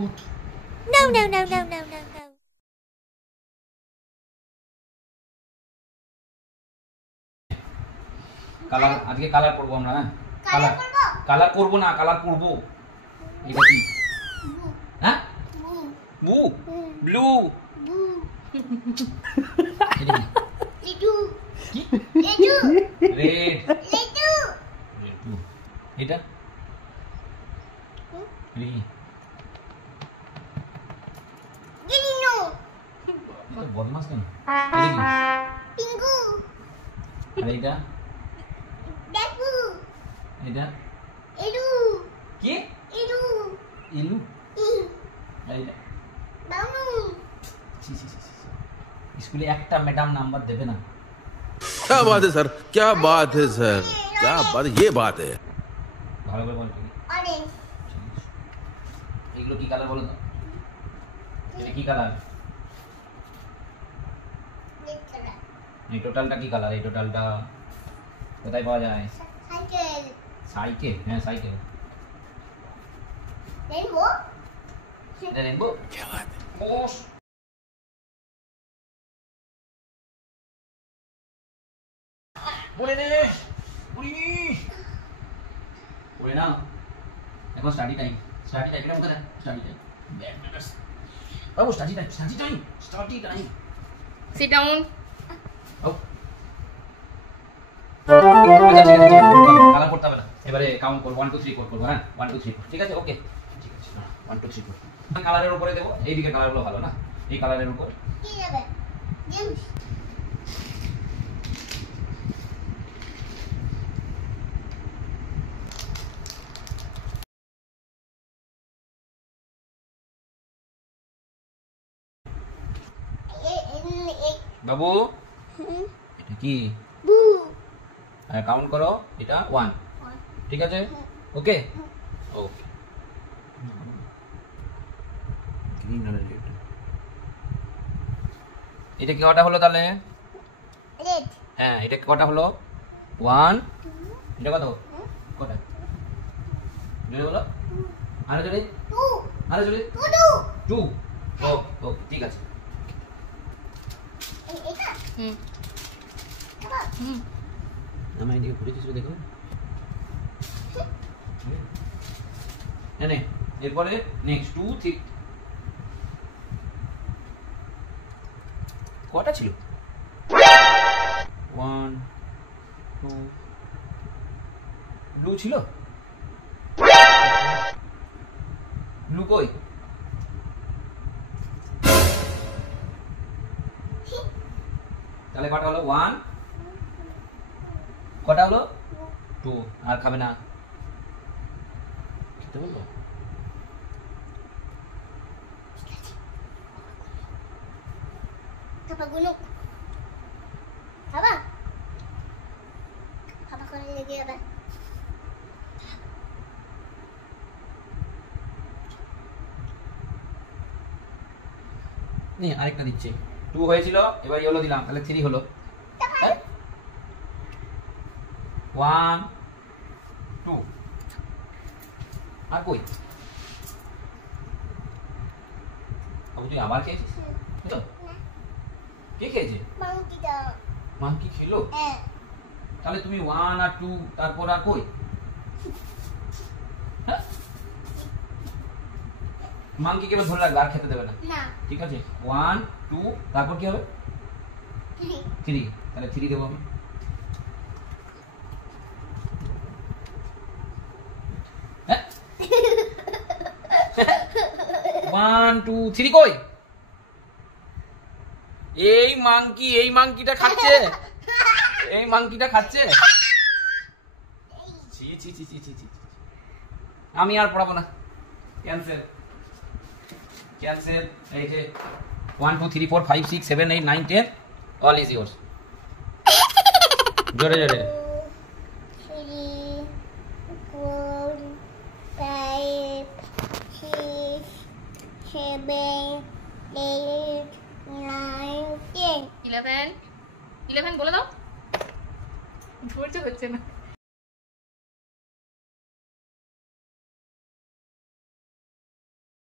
উঠ। No, no, no, no, no, no, no. Colour আজকে colour করব আমরা। হ্যাঁ কালার করব না, কালার করব। এটা কি? হ্যাঁ ব্লু ব্লু কি রেড এটা বদমাস কেন? আর এটা এটা কি ইলু আর এটা স্কুলে একটা ম্যাডাম নাম্বার দেবে না। क्या बात है सर, क्या बात है सर, क्या बात, ये बात है। ভালো করে বল এগুলো কি কালার বলো তো? এটা কি কালার? এই টোটালটা কি কালার? এই টোটালটা কোথায় পাওয়া যায়? সাইকেল। হ্যাঁ সাইকেল। রেনবো क्या बात है। বলে নে বলে না। এখন স্টাডি টাইম। স্টাডি টাইম এটা কোথায়? স্টাডি টাইম বাবু, study time study time study time. Sit down. Colour করতে হবে না, এবারে কাউন্ট করবো 1 2 3 4 করবো। হ্যাঁ 1 2 3 4 ঠিক আছে? ওকে ঠিক আছে 1 2 3 4 কালারের উপরে দেবো। এইদিকে কালারগুলো ভালো না, এই কালারের উপর বাবু। এটা কি? কাউন্ট করো। এটা 1 ঠিক আছে? ওকে ওকে। এটা কি কটা হলো তাহলে? হ্যাঁ এটা কি কটা হলো? 1 এটা কত? কটা জোরে বলো। আরো জোরে আরো জোরে 2 ওকে ওকে ঠিক আছে। আমার এদিকে ঘুরে কিছু দেখো। এরপরে নেক্সট 2 3 কটা ছিল? 1 2 ব্লু ছিল? ব্লু কই? তাহলে কটা হলো? 1 কটা হলো? 2 আর খাবে না খেতে বলবো? Papa gunung. Papa. Papa kalau lagi apa? নি আরেকটা দিচ্ছি। 2 হয়েছিল, এবার ইয়েলো দিলাম, তাহলে 3 হলো। 1 2 আর কই? আবু তুই আবার খেয়েছিস? তো কে খেয়েছে? Monkey dog. মাংকি খেলো? তাহলে তুমি 1 আর 2 তারপর আর কই? হ্যাঁ মাংকি কে ধরে রাখবে, আর খেতে দেবে না। না ঠিক আছে 1 2 তারপর কি হবে? 3 তাহলে 3 দেবো আমি। হ্যাঁ 1 2 3 কই? এই মাংকিটা খাচ্ছে, এই মাংকিটা খাচ্ছে। ছি ছি ছি ছি ছি। আমি আর পড়াবো না, ক্যান্সেল ক্যান্সেল। এই যে 1 2 3 4 5 6 7 8 9 10 অল ইজ ইয়োর্স। জোরে জোরে। 3 4 5 6 7 8 9 10 11 বলে দাও। ধৈর্য হচ্ছে না।